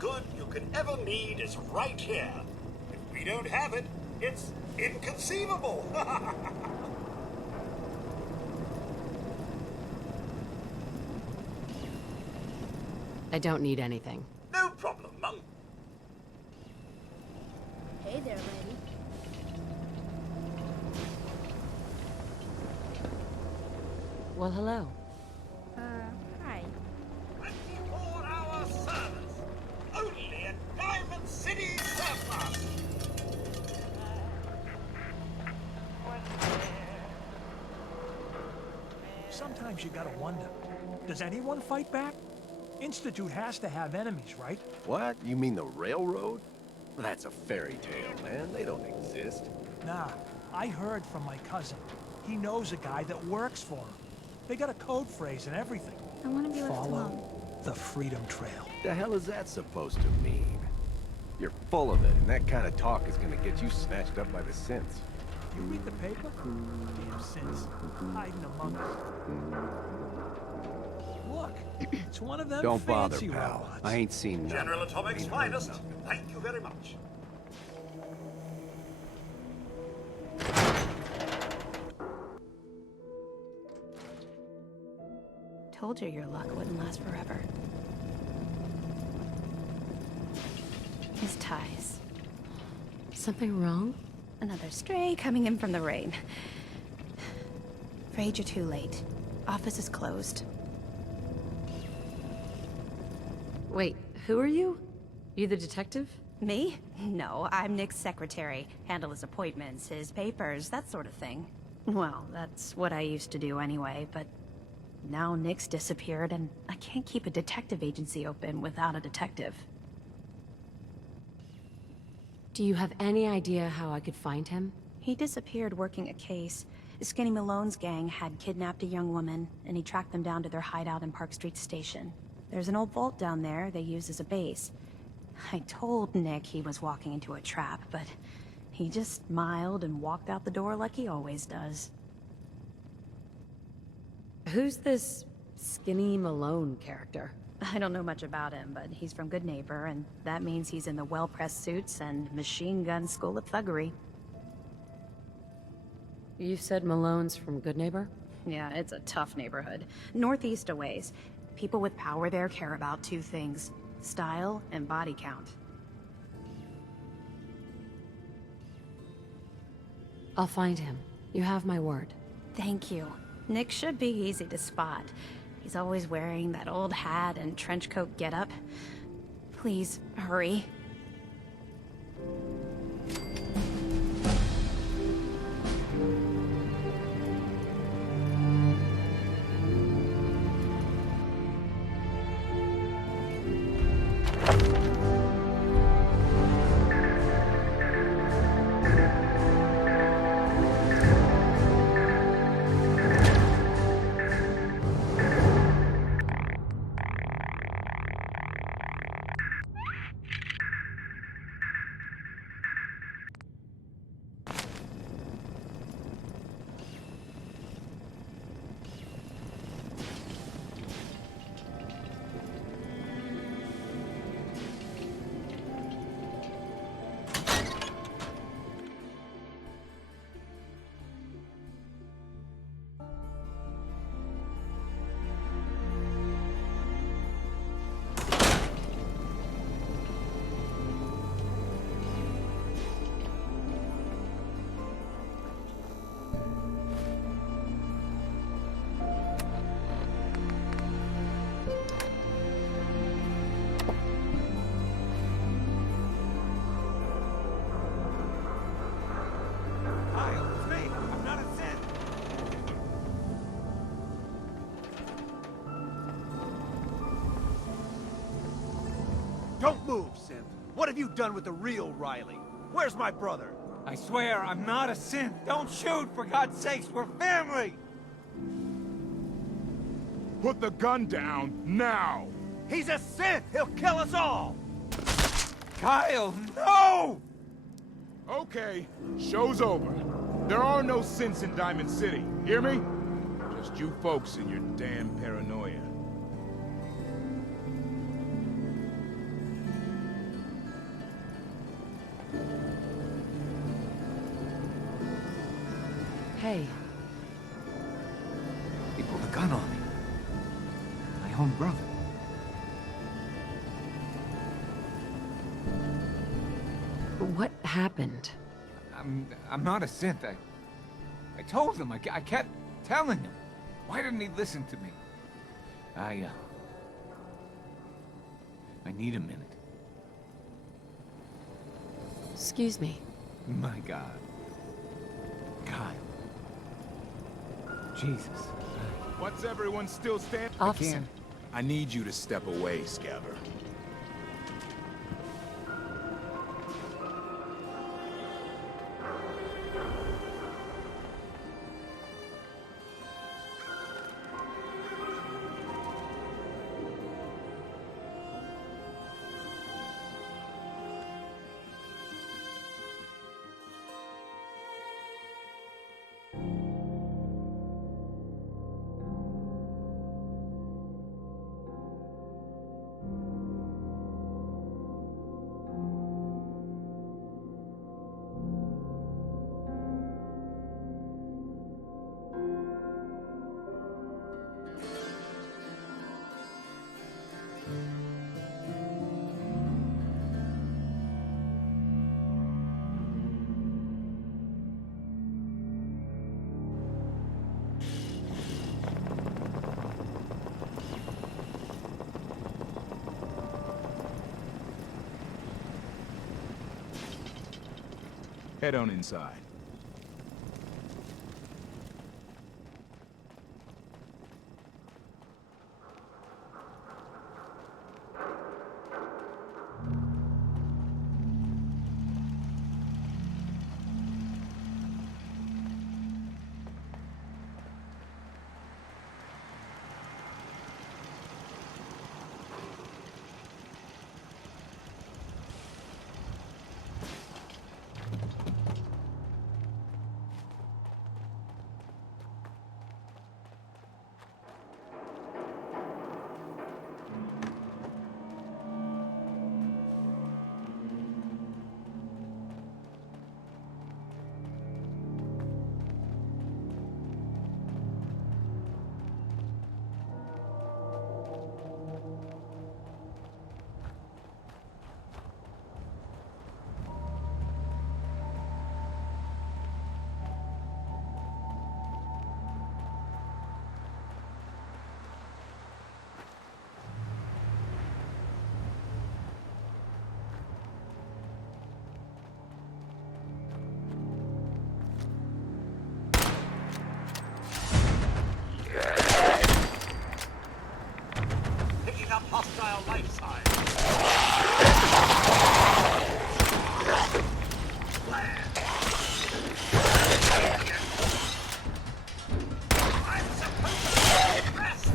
good you could ever need is right here. If we don't have it, it's inconceivable. I don't need anything. No problem, Mum. Hey there, lady. Well, hello. Hi. 24-hour service. Only at Diamond City Surplus. Sometimes you gotta wonder, does anyone fight back? Institute has to have enemies, right? What? You mean the railroad? That's a fairy tale, man. They don't exist. Nah, I heard from my cousin. He knows a guy that works for him. They got a code phrase and everything. I want to be left alone. Follow the Freedom Trail. The hell is that supposed to mean? You're full of it, and that kind of talk is gonna get you snatched up by the synths. You read the paper? Damn sins. Hiding among us. Look, it's one of them Don't bother, fancy pal. robots. I ain't seen none. General Atomic's finest. Thank you very much. Told you your luck wouldn't last forever. His ties. Something wrong? Another stray coming in from the rain. Afraid you're too late. Office is closed. Wait, who are you? You the detective? Me? No, I'm Nick's secretary. Handle his appointments, his papers, that sort of thing. Well, that's what I used to do anyway, but now Nick's disappeared and I can't keep a detective agency open without a detective. Do you have any idea how I could find him? He disappeared working a case. Skinny Malone's gang had kidnapped a young woman, and he tracked them down to their hideout in Park Street Station. There's an old vault down there they use as a base. I told Nick he was walking into a trap, but he just smiled and walked out the door like he always does. Who's this Skinny Malone character? I don't know much about him, but he's from Good Neighbor, and that means he's in the well-pressed suits and machine gun school of thuggery. You said Malone's from Good Neighbor? Yeah, it's a tough neighborhood. Northeast a ways. People with power there care about two things: style and body count. I'll find him. You have my word. Thank you. Nick should be easy to spot. He's always wearing that old hat and trench coat getup. Please, hurry. Don't move, Synth. What have you done with the real Riley? Where's my brother? I swear, I'm not a synth. Don't shoot, for God's sakes, we're family! Put the gun down, now! He's a Synth! He'll kill us all! Kyle, no! Okay, show's over. There are no synths in Diamond City, hear me? Just you folks and your damn paranoia. Hey, He pulled a gun on me. My own brother. what happened? I'm not a synth. I told him. I kept telling him. Why didn't he listen to me? I need a minute. Excuse me. My God. God. Jesus. What's everyone still standing? Officer. I need you to step away, Scabber. Head on inside. Picking up hostile life signs. I'm supposed to rest.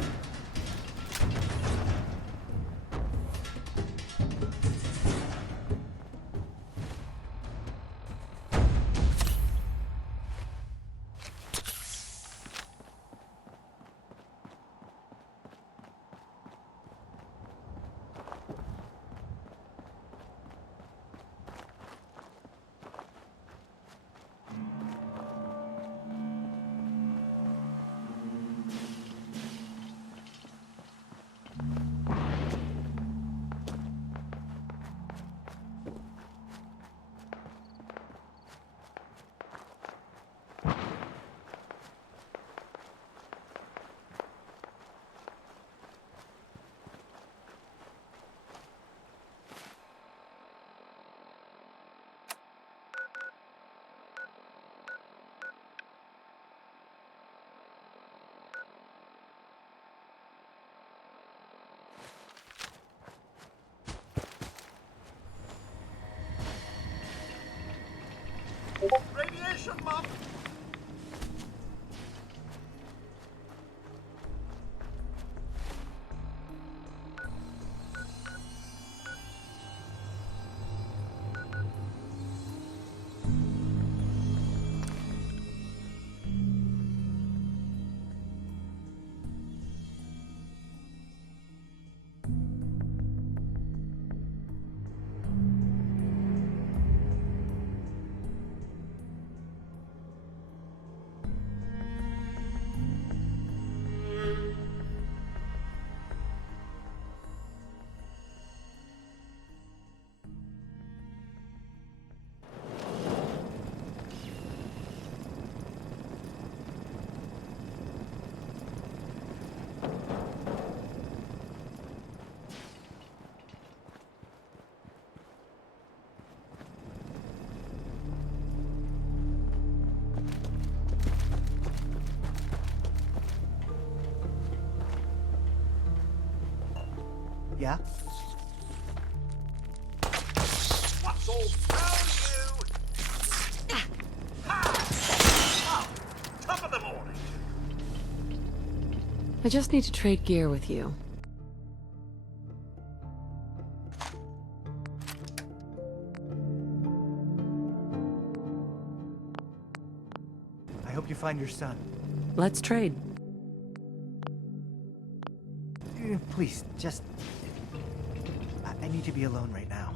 Radiation, Mom! Yeah? What's all found you? Ha! Oh, top of the morning. I just need to trade gear with you. I hope you find your son. Let's trade. Please, just... I need to be alone right now.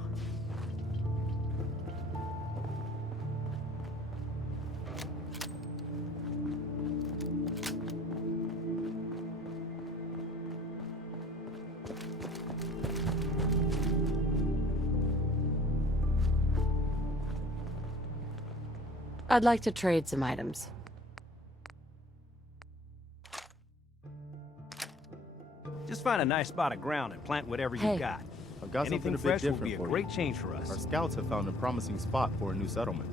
I'd like to trade some items. Just find a nice spot of ground and plant whatever Hey. you got. I've got Anything something a bit fresh will different be a for great you. change for us. Our scouts have found a promising spot for a new settlement.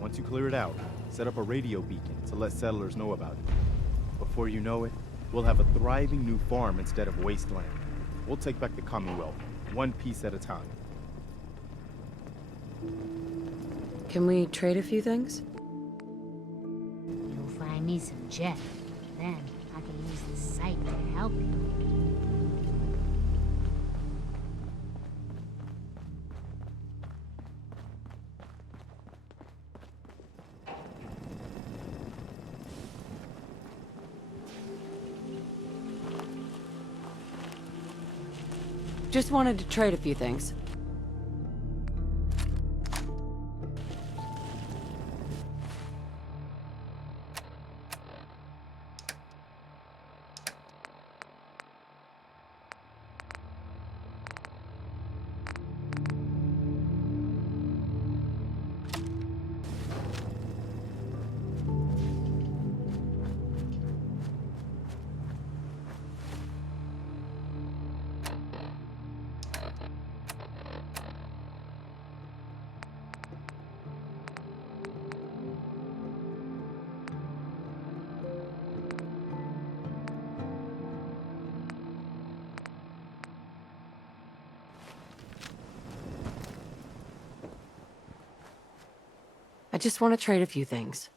Once you clear it out, set up a radio beacon to let settlers know about it. Before you know it, we'll have a thriving new farm instead of wasteland. We'll take back the Commonwealth, one piece at a time. Can we trade a few things? You'll find me some jet. Then I can use the site to help you. Just wanted to trade a few things. I just want to trade a few things.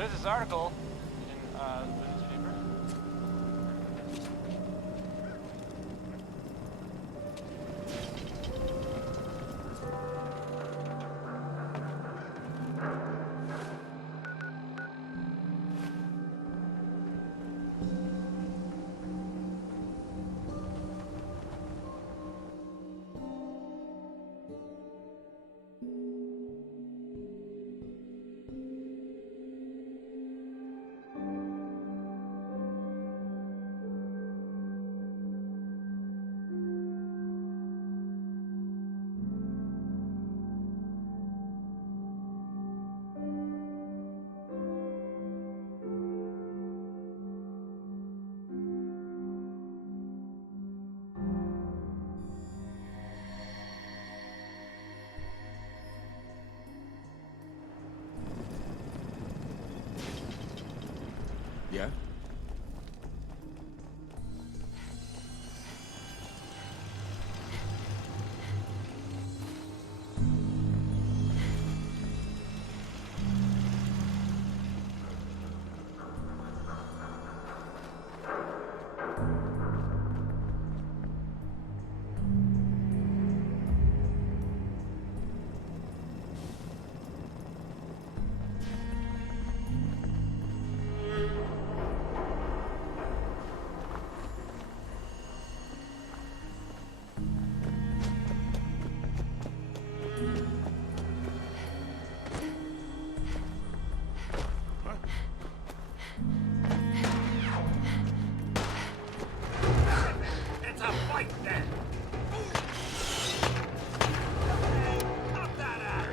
There's this article in the newspaper. Yeah? It's a fight then! Knock that out!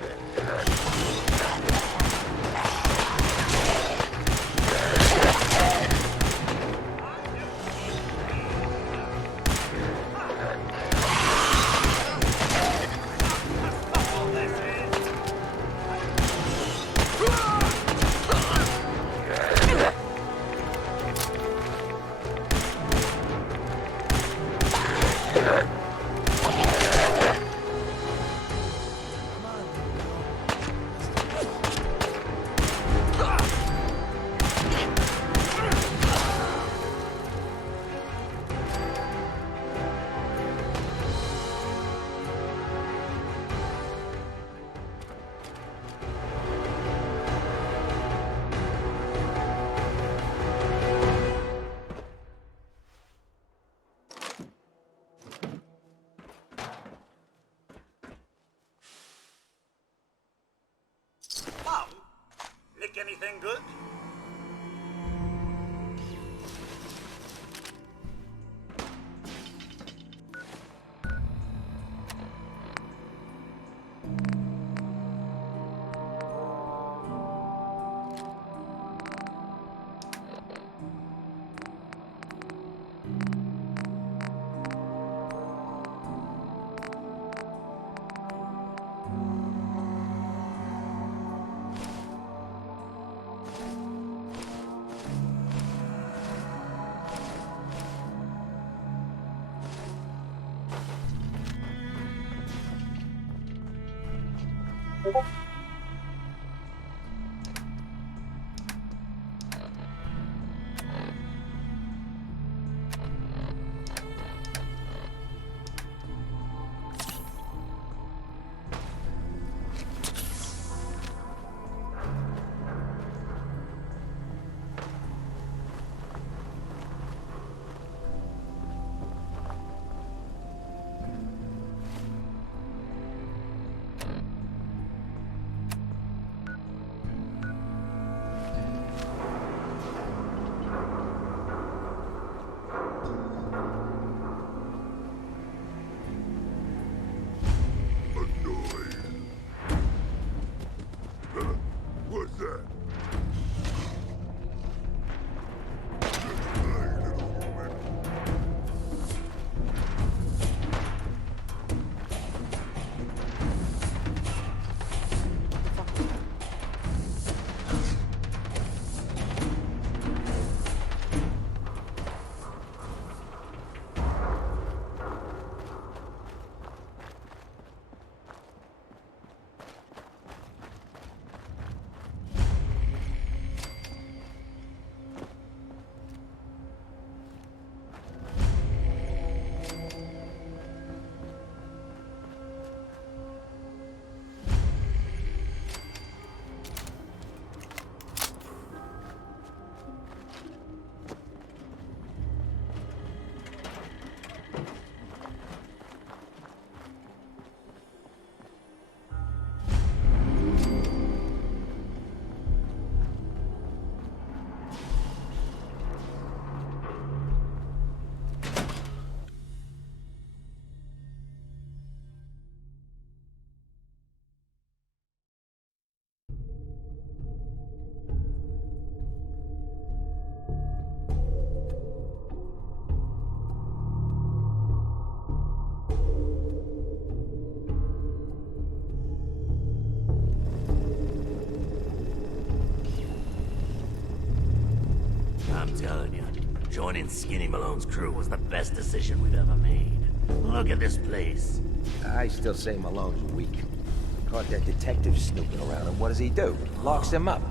Mom, lick anything good? telling you, joining Skinny Malone's crew was the best decision we've ever made. Look at this place. I still say Malone's weak. Caught that detective snooping around, and what does he do? Locks him up.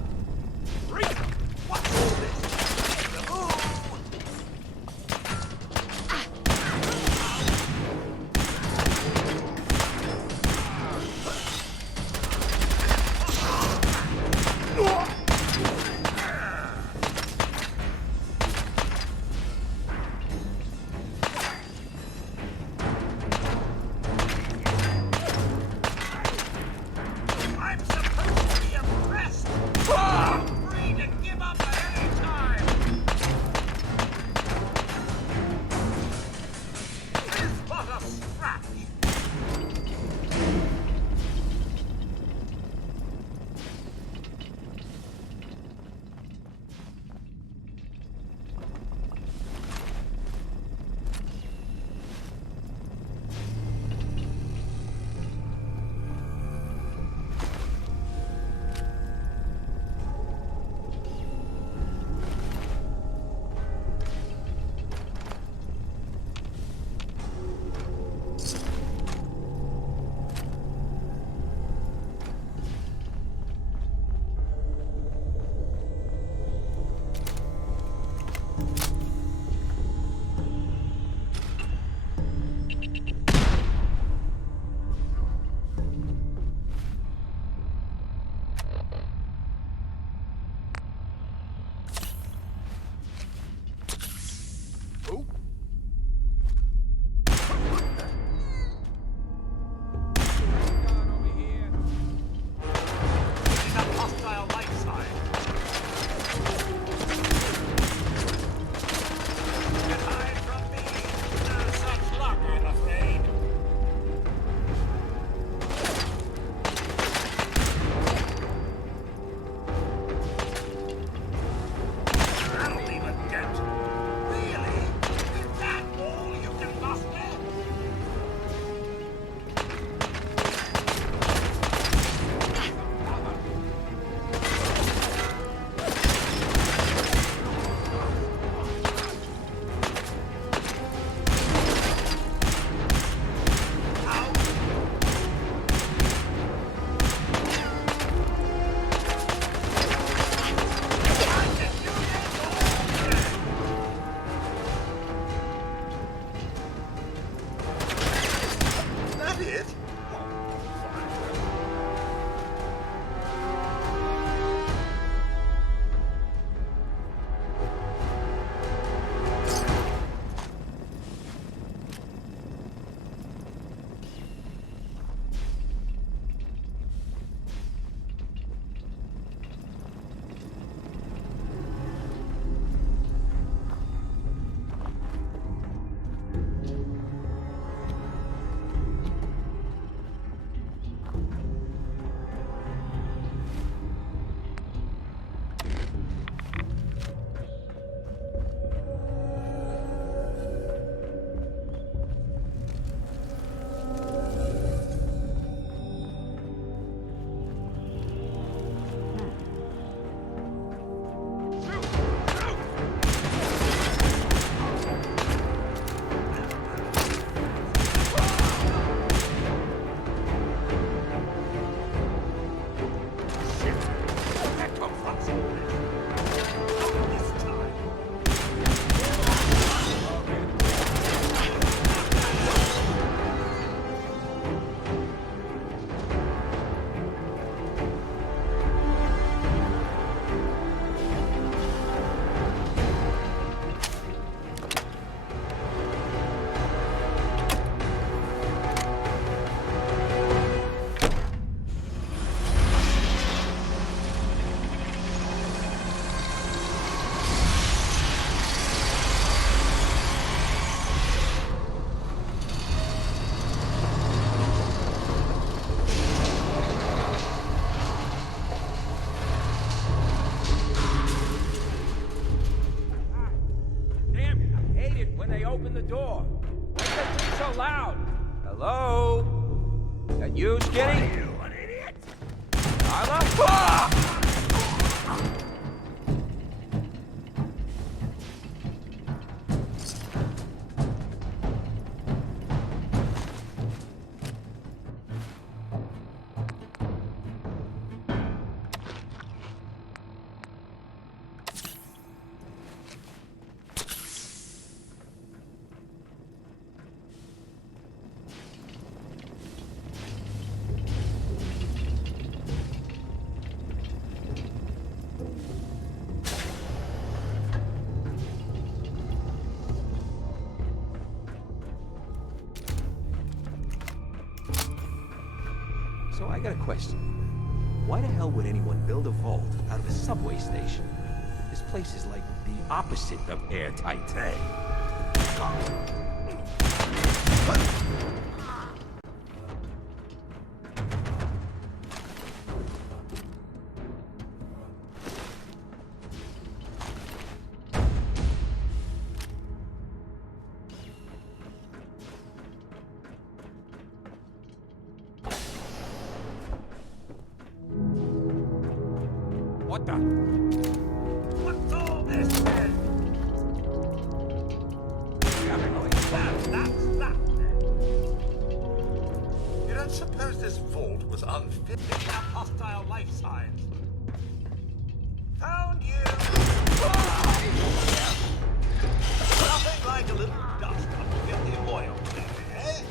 You, Skinny? Are you an idiot? I'm a... So I got a question. Why the hell would anyone build a vault out of a subway station? This place is like the opposite of airtight. Hey. What the? What's all this then? Stop. You don't suppose this vault was unfit? Picking up hostile life signs. Found you! Nothing like a little dust to get the oil clear, eh?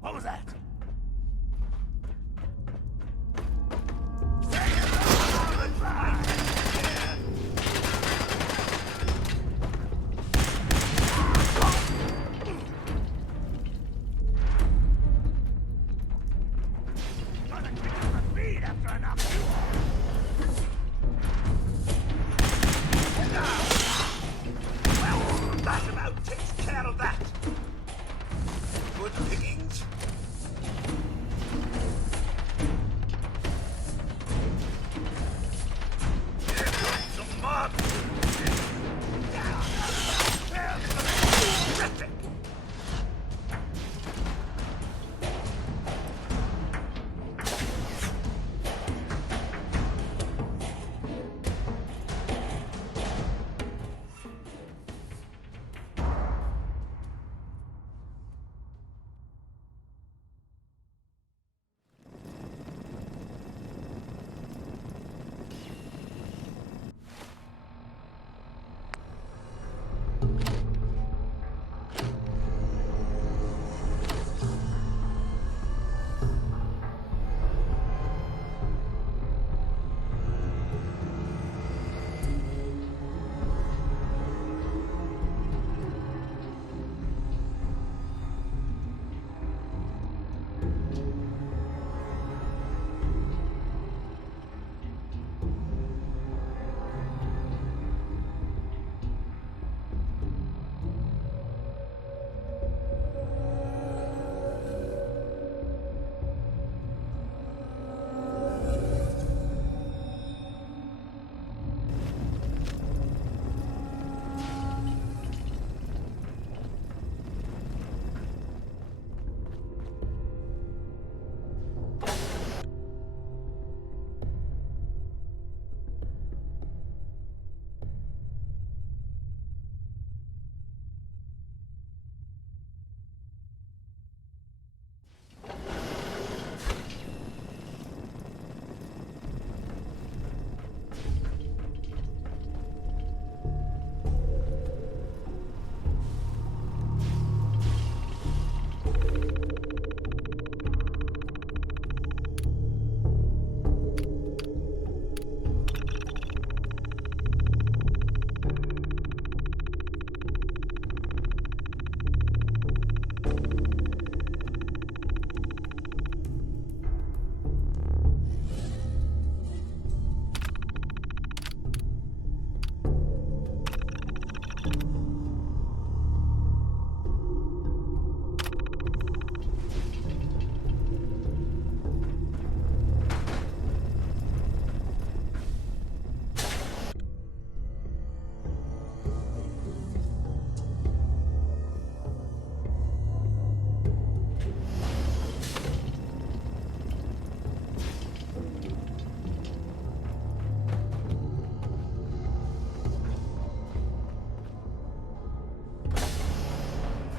What was that? That about takes care of that. Good pickings. Here comes some mud. Terrific.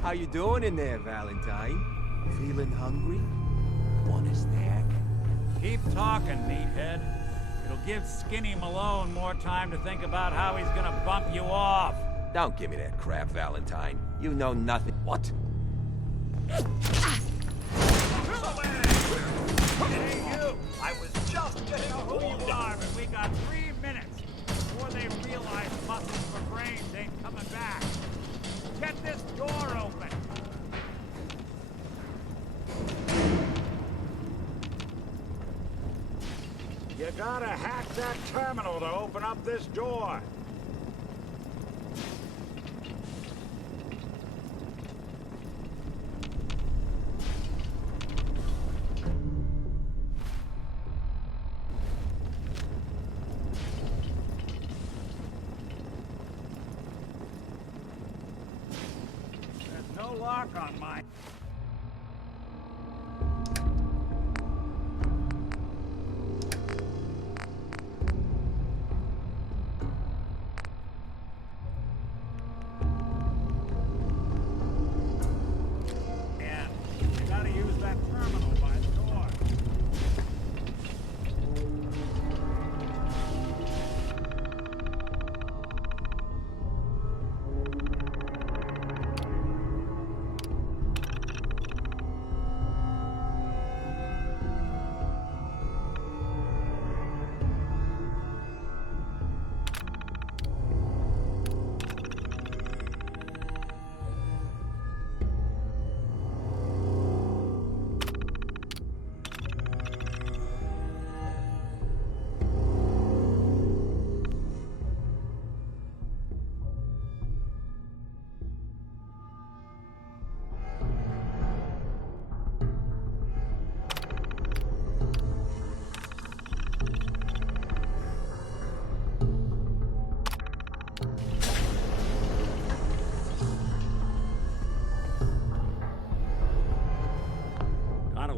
How you doing in there, Valentine? Feeling hungry? Want a snack? Keep talking, meathead. It'll give Skinny Malone more time to think about how he's gonna bump you off. Don't give me that crap, Valentine. You know nothing. What? Hey, you! I was just coming back. Get this door open. You gotta hack that terminal to open up this door. There's no lock on mine.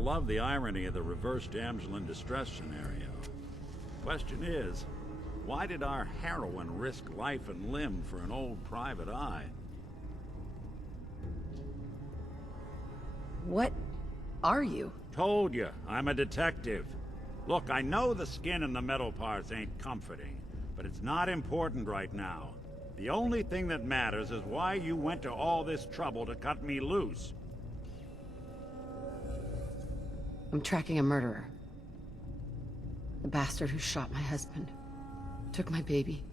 Love the irony of the reverse damsel in distress scenario. Question is, why did our heroine risk life and limb for an old private eye? What are you? Told you, I'm a detective. Look, I know the skin and the metal parts ain't comforting, but it's not important right now. The only thing that matters is why you went to all this trouble to cut me loose. I'm tracking a murderer. The bastard who shot my husband. Took my baby.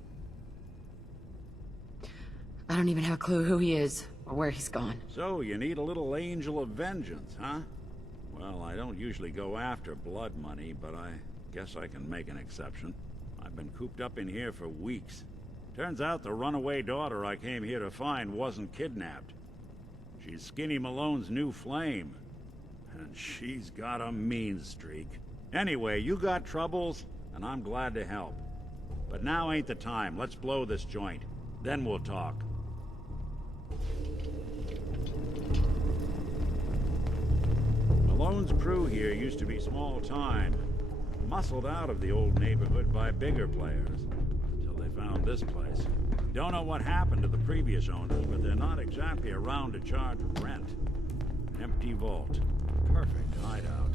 I don't even have a clue who he is, or where he's gone. So, you need a little angel of vengeance, huh? Well, I don't usually go after blood money, but I guess I can make an exception. I've been cooped up in here for weeks. Turns out the runaway daughter I came here to find wasn't kidnapped. She's Skinny Malone's new flame. And she's got a mean streak. Anyway, you got troubles, and I'm glad to help. But now ain't the time. Let's blow this joint. Then we'll talk. Malone's crew here used to be small time. Muscled out of the old neighborhood by bigger players. Until they found this place. Don't know what happened to the previous owners, but they're not exactly around to charge rent. Empty vault. Perfect hideout.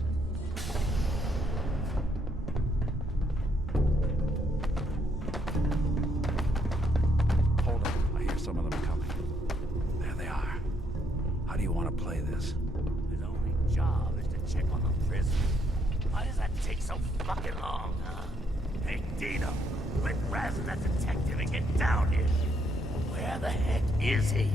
Hold on, I hear some of them coming. There they are. How do you want to play this? His only job is to check on the prison. Why does that take so fucking long, huh? Hey, Dino, quit razzing that detective and get down here. Where the heck is he?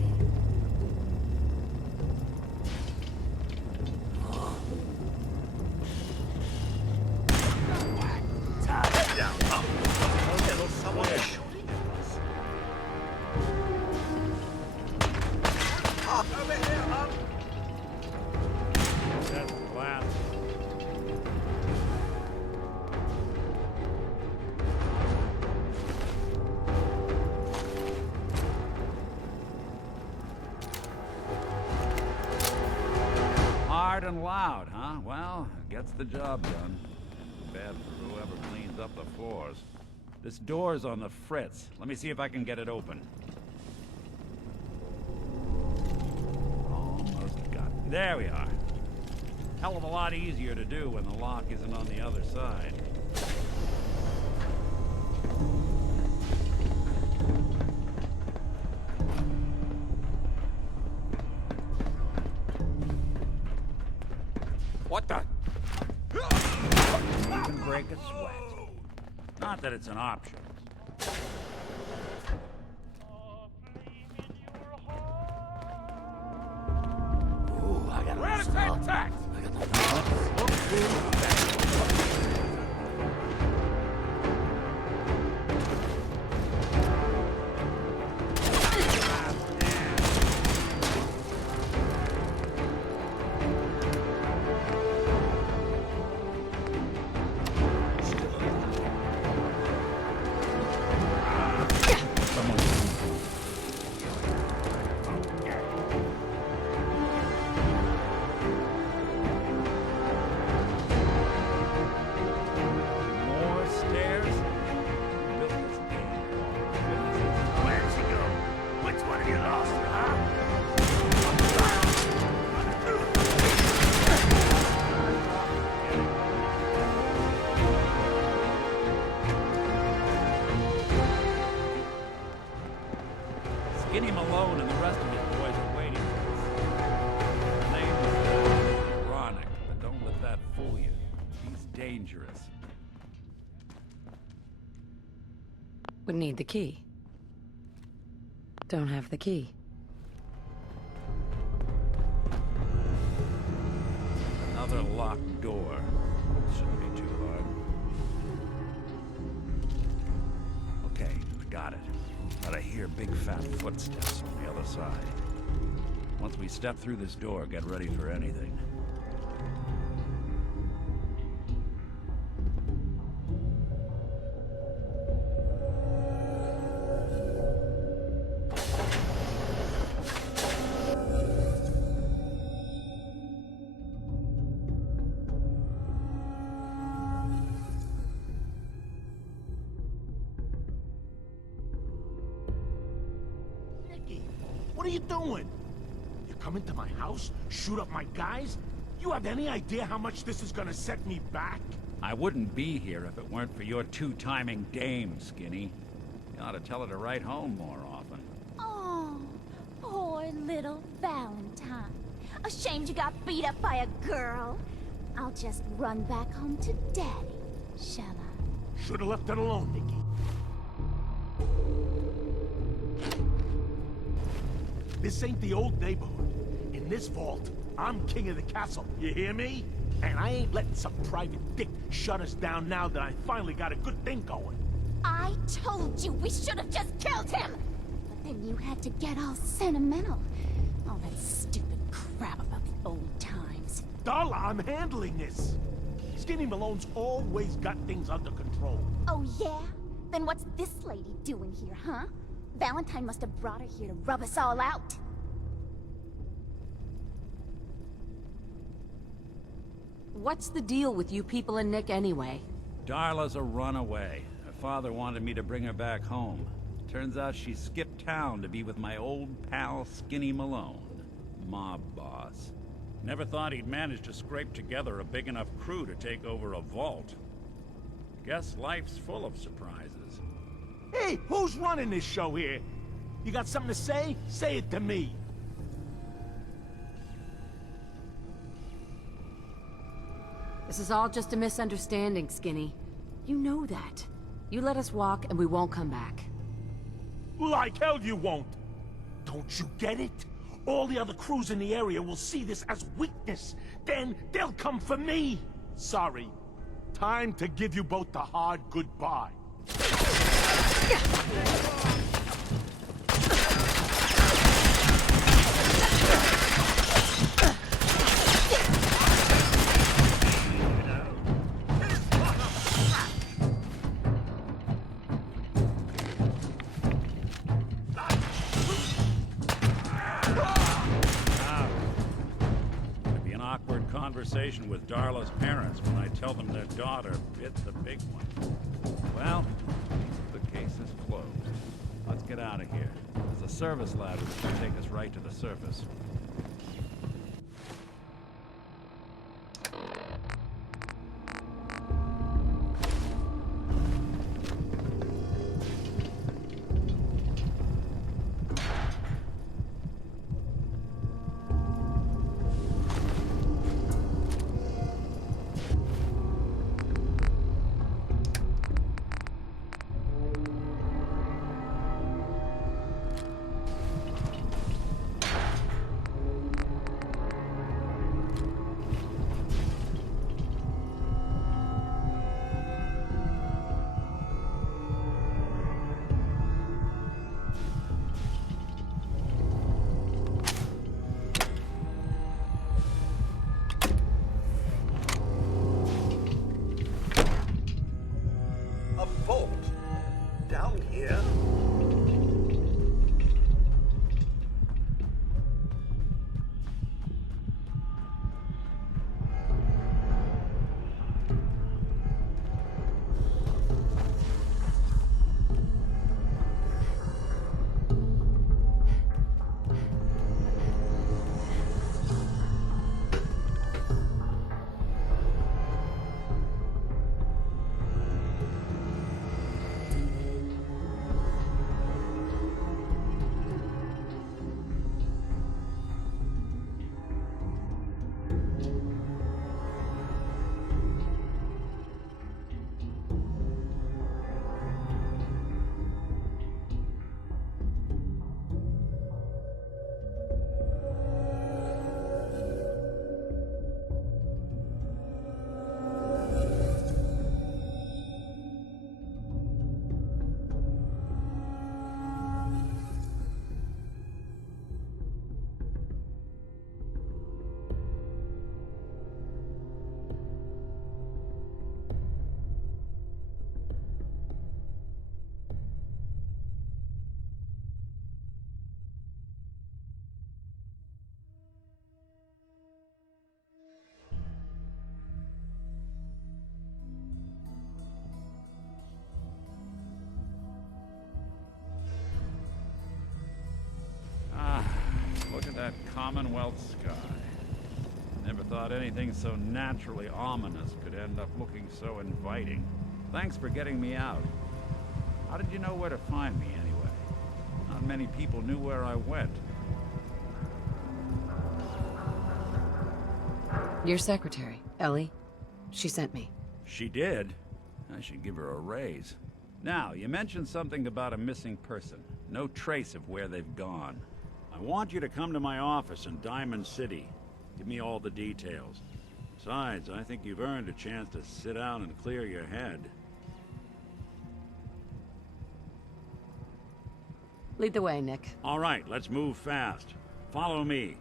Hard and loud, huh? Well, it gets the job done. Bad for whoever cleans up the floors. This door's on the fritz. Let me see if I can get it open. Almost got it. There we are. Hell of a lot easier to do when the lock isn't on the other side. What the? Even break a sweat. Not that it's an option. Skinny Malone and the rest of his boys are waiting for us. His name is ironic, but don't let that fool you. He's dangerous. Would need the key. Don't have the key. Another locked door. Shouldn't be too hard. Okay, I got it. But I hear big fat footsteps on the other side. Once we step through this door, get ready for anything. What are you doing? You come into my house, shoot up my guys? You have any idea how much this is gonna set me back? I wouldn't be here if it weren't for your two-timing dame, Skinny. You ought to tell her to write home more often. Oh, poor little Valentine. Ashamed you got beat up by a girl. I'll just run back home to Daddy, shall I? Should've left it alone, Nikki. This ain't the old neighborhood. In this vault, I'm king of the castle, you hear me? And I ain't letting some private dick shut us down now that I finally got a good thing going. I told you we should have just killed him! But then you had to get all sentimental. All that stupid crap about the old times. Darla, I'm handling this. Skinny Malone's always got things under control. Oh yeah? Then what's this lady doing here, huh? Valentine must have brought her here to rub us all out. What's the deal with you people and Nick anyway? Darla's a runaway. Her father wanted me to bring her back home. Turns out she skipped town to be with my old pal Skinny Malone, mob boss. Never thought he'd manage to scrape together a big enough crew to take over a vault. Guess life's full of surprises. Hey, who's running this show here? You got something to say? Say it to me. This is all just a misunderstanding, Skinny. You know that. You let us walk and we won't come back. Like hell you won't. Don't you get it? All the other crews in the area will see this as weakness. Then they'll come for me. Sorry. Time to give you both the hard goodbye. Conversation with Darla's parents when I tell them their daughter bit the big one. Well, the case is closed. Let's get out of here. There's a service ladder that can take us right to the surface. Commonwealth sky. Never thought anything so naturally ominous could end up looking so inviting. Thanks for getting me out. How did you know where to find me, anyway? Not many people knew where I went. Your secretary, Ellie. She sent me. She did? I should give her a raise. Now, you mentioned something about a missing person. No trace of where they've gone. I want you to come to my office in Diamond City. Give me all the details. Besides, I think you've earned a chance to sit down and clear your head. Lead the way, Nick. All right, let's move fast. Follow me.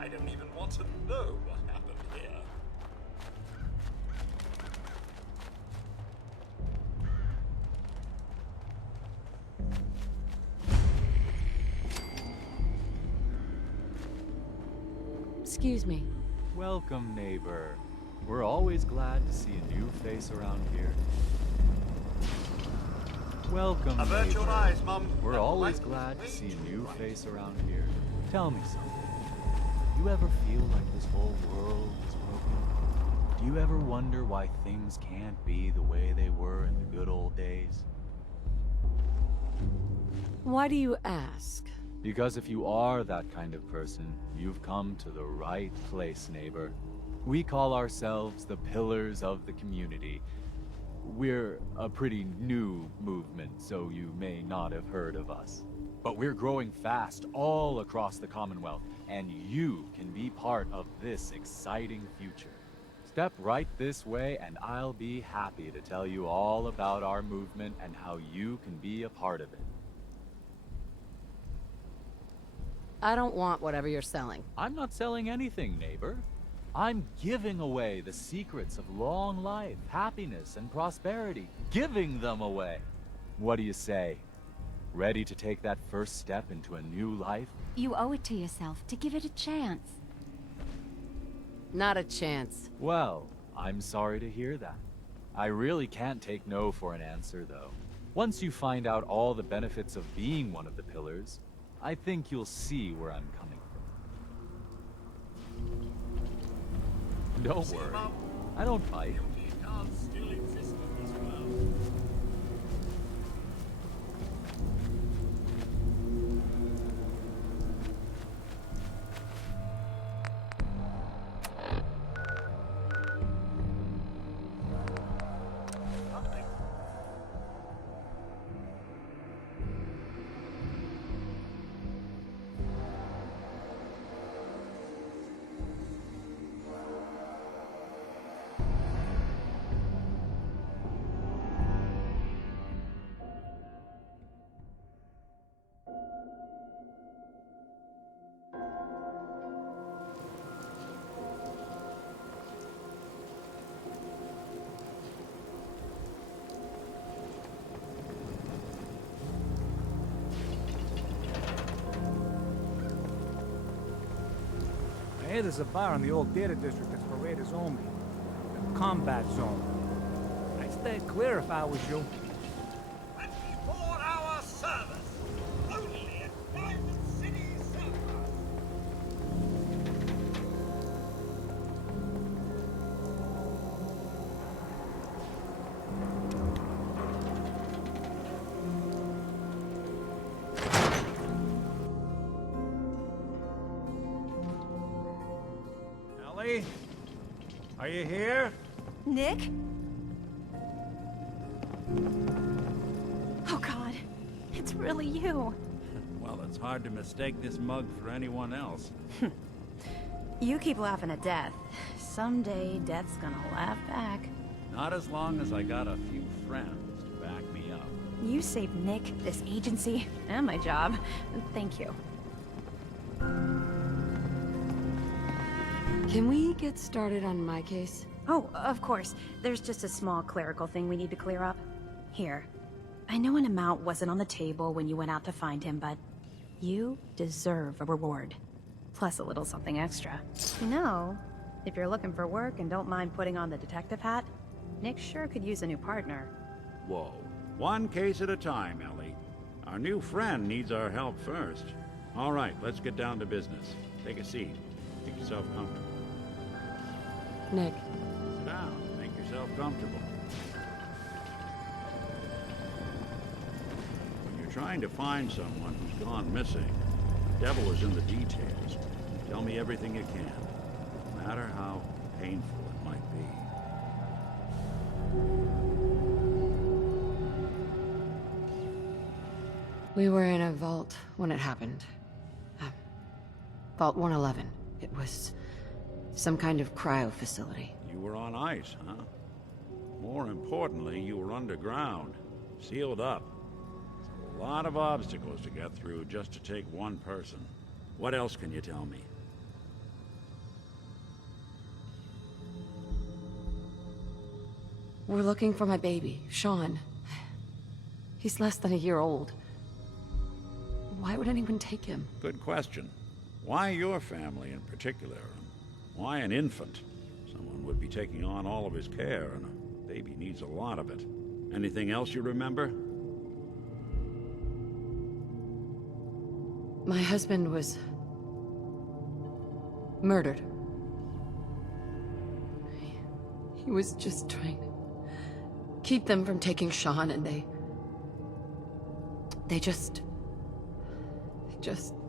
I don't even want to know what happened here. Excuse me. Welcome, neighbor. We're always glad to see a new face around here. Welcome, Avert neighbor. your eyes, Mum. We're always glad to see a new face around here. Tell me something. Do you ever feel like this whole world is broken? Do you ever wonder why things can't be the way they were in the good old days? Why do you ask? Because if you are that kind of person, you've come to the right place, neighbor. We call ourselves the Pillars of the Community. We're a pretty new movement, so you may not have heard of us. But we're growing fast all across the Commonwealth, and you can be part of this exciting future. Step right this way, and I'll be happy to tell you all about our movement and how you can be a part of it. I don't want whatever you're selling. I'm not selling anything, neighbor. I'm giving away the secrets of long life, happiness, and prosperity. Giving them away. What do you say? Ready to take that first step into a new life? You owe it to yourself to give it a chance. Not a chance. Well, I'm sorry to hear that. I really can't take no for an answer, though. Once you find out all the benefits of being one of the pillars, I think you'll see where I'm coming from. Don't worry. I don't fight. Still exist in this world. Hey, there's a bar in the old data district that's for raiders only. The combat zone. I'd stay clear if I was you. 24-hour service. Only at Diamond City Surplus. Ellie? Are you here? Nick? you? Well, it's hard to mistake this mug for anyone else. You keep laughing at death. Someday, death's gonna laugh back. Not as long as I got a few friends to back me up. You saved Nick, this agency, and my job. Thank you. Can we get started on my case? Oh, of course. There's just a small clerical thing we need to clear up. Here. I know an amount wasn't on the table when you went out to find him, but you deserve a reward. Plus a little something extra. You know, if you're looking for work and don't mind putting on the detective hat, Nick sure could use a new partner. Whoa. One case at a time, Ellie. Our new friend needs our help first. All right, let's get down to business. Take a seat. Make yourself comfortable. Nick. Sit down. Make yourself comfortable. When you're trying to find someone who's gone missing, the devil is in the details. Tell me everything you can, no matter how painful it might be. We were in a vault when it happened. Vault 111. It was some kind of cryo facility. You were on ice, huh? More importantly, you were underground, sealed up. It's a lot of obstacles to get through just to take one person. What else can you tell me? We're looking for my baby, Sean. He's less than a year old. Why would anyone take him? Good question. Why your family in particular? Why an infant? Someone would be taking on all of his care, and a baby needs a lot of it. Anything else you remember? My husband was murdered. He was just trying to keep them from taking Sean, and they just...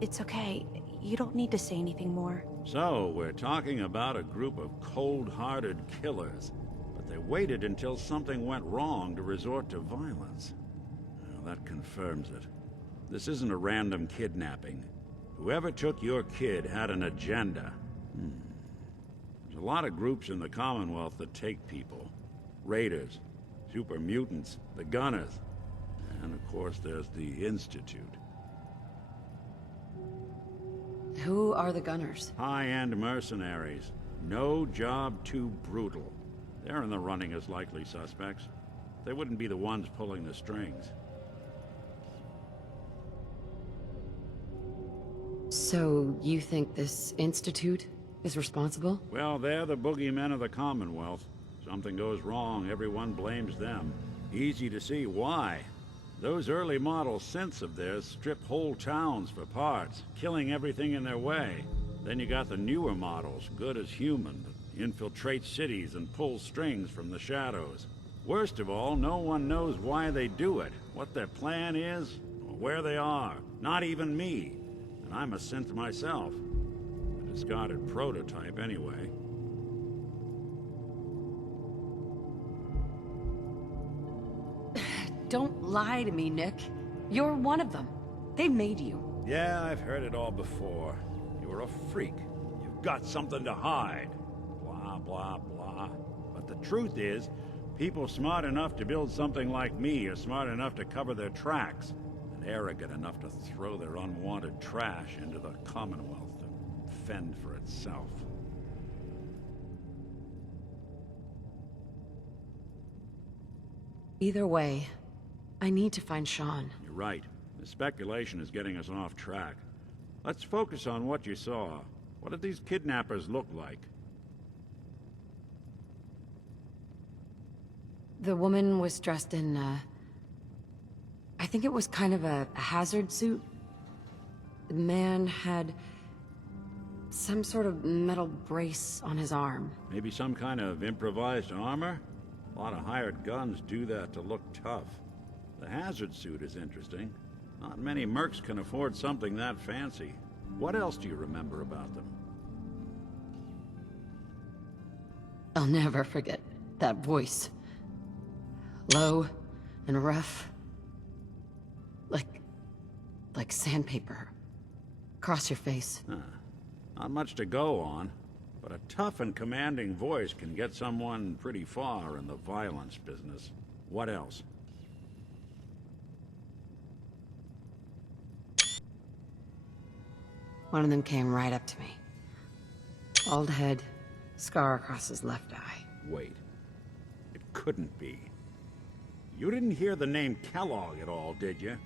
It's okay. You don't need to say anything more. So, we're talking about a group of cold-hearted killers, but they waited until something went wrong to resort to violence. Well, that confirms it. This isn't a random kidnapping. Whoever took your kid had an agenda. There's a lot of groups in the Commonwealth that take people. Raiders, super mutants, the Gunners, and of course there's the Institute. Who are the Gunners? High-end mercenaries. No job too brutal. They're in the running as likely suspects. They wouldn't be the ones pulling the strings. So, you think this Institute is responsible? Well, they're the boogeymen of the Commonwealth. Something goes wrong, everyone blames them. Easy to see why. Those early model synths of theirs strip whole towns for parts, killing everything in their way. Then you got the newer models, good as human, that infiltrate cities and pull strings from the shadows. Worst of all, no one knows why they do it, what their plan is, or where they are. Not even me. And I'm a synth myself. A discarded prototype, anyway. Don't lie to me, Nick. You're one of them. They made you. Yeah, I've heard it all before. You're a freak. You've got something to hide. Blah, blah, blah. But the truth is, people smart enough to build something like me are smart enough to cover their tracks, and arrogant enough to throw their unwanted trash into the Commonwealth and fend for itself. Either way, I need to find Sean. You're right. The speculation is getting us off track. Let's focus on what you saw. What did these kidnappers look like? The woman was dressed in, I think it was kind of a hazard suit. The man had some sort of metal brace on his arm. Maybe some kind of improvised armor? A lot of hired guns do that to look tough. The hazard suit is interesting. Not many mercs can afford something that fancy. What else do you remember about them? I'll never forget that voice. Low and rough. like sandpaper. Across your face. Huh. Not much to go on, but a tough and commanding voice can get someone pretty far in the violence business. What else? One of them came right up to me. Bald head, scar across his left eye. Wait. It couldn't be. You didn't hear the name Kellogg at all, did you?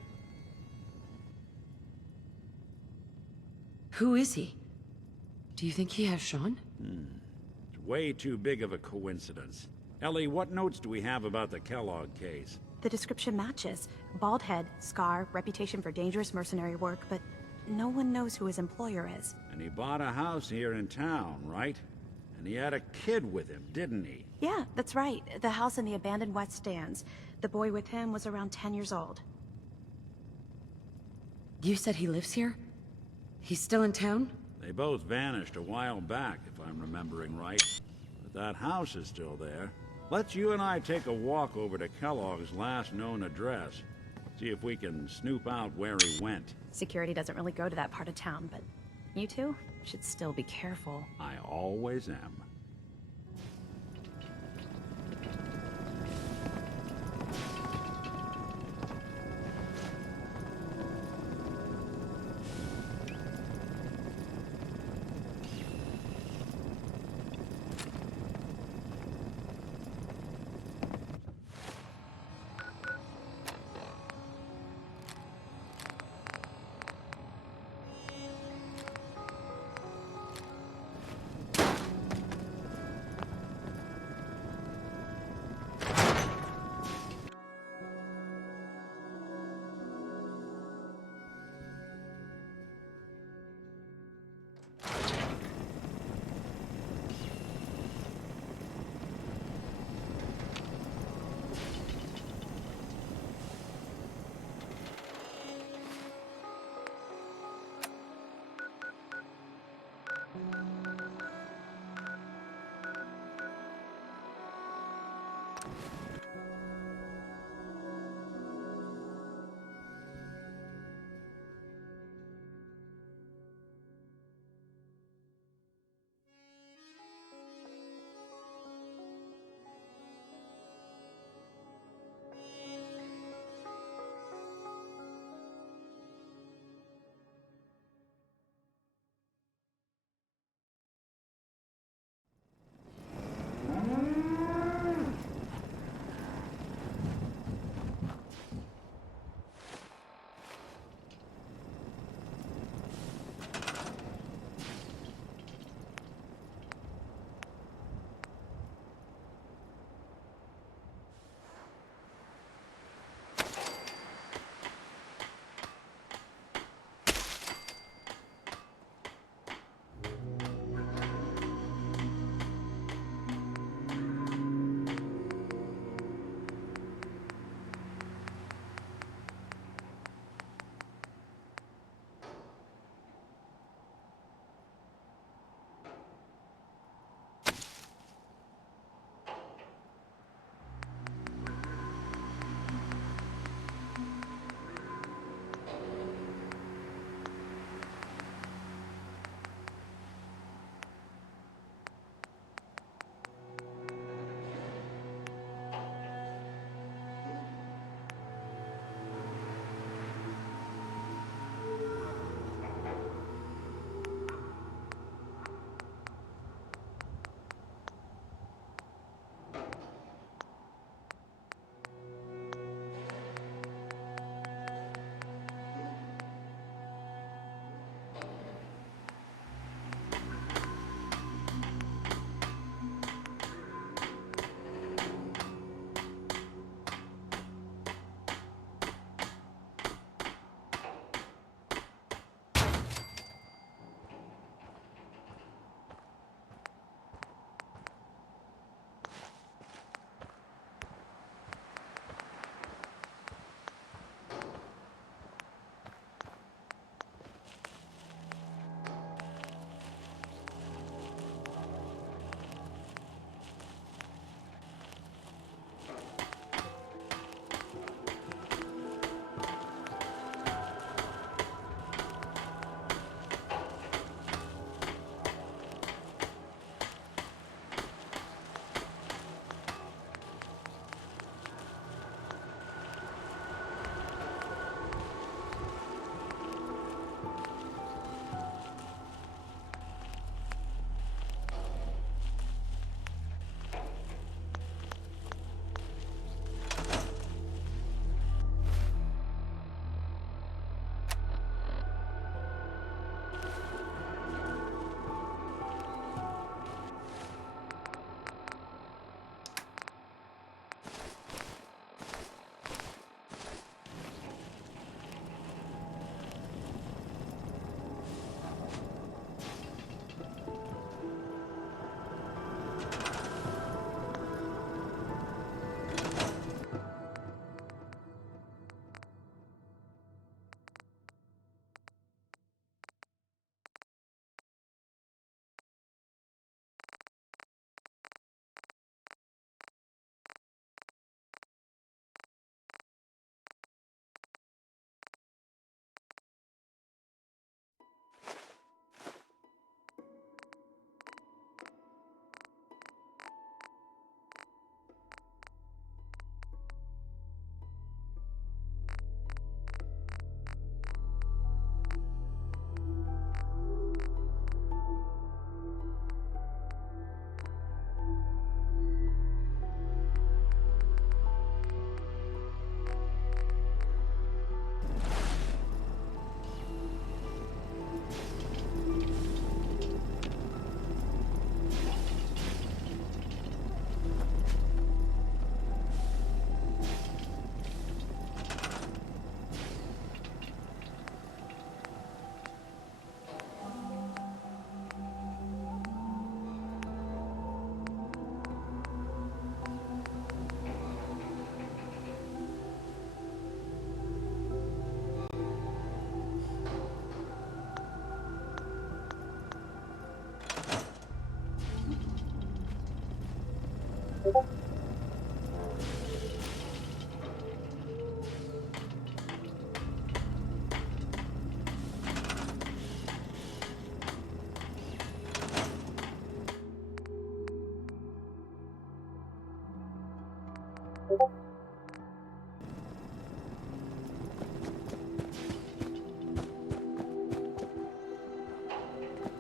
Who is he? Do you think he has Sean? It's way too big of a coincidence. Ellie, what notes do we have about the Kellogg case? The description matches. Bald head, scar, reputation for dangerous mercenary work, but no one knows who his employer is. And he bought a house here in town, right? And he had a kid with him, didn't he? Yeah, that's right. The house in the abandoned West Stands. The boy with him was around 10 years old. You said he lives here? He's still in town? They both vanished a while back, if I'm remembering right. But that house is still there. Let's you and I take a walk over to Kellogg's last known address. See if we can snoop out where he went. Security doesn't really go to that part of town, but you two should still be careful. I always am.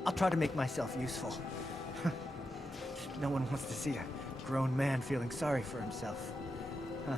I'll try to make myself useful. No one wants to see a grown man feeling sorry for himself. Huh.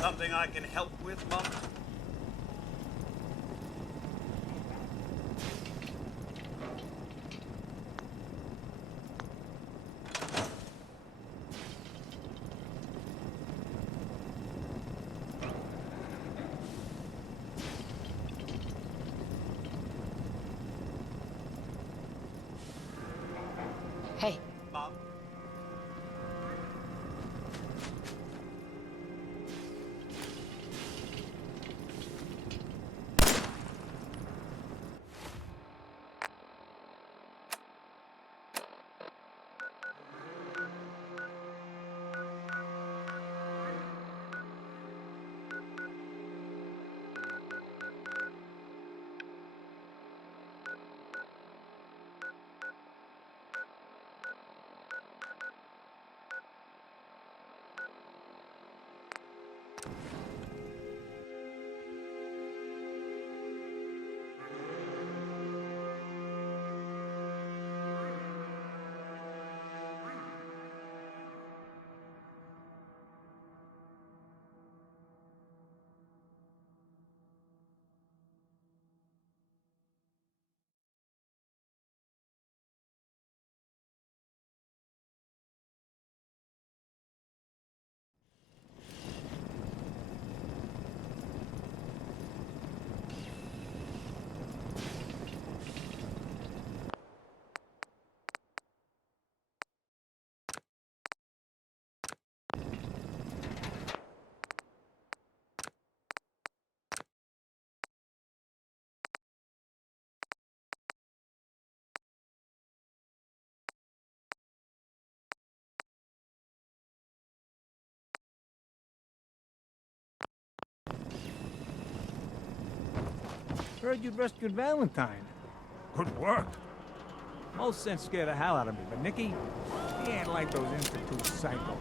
Something I can help with, Mom? Hey. Mom? Heard you rescued Valentine. Good work. Most sense scared the hell out of me, but Nicky, he ain't like those Institute psychos.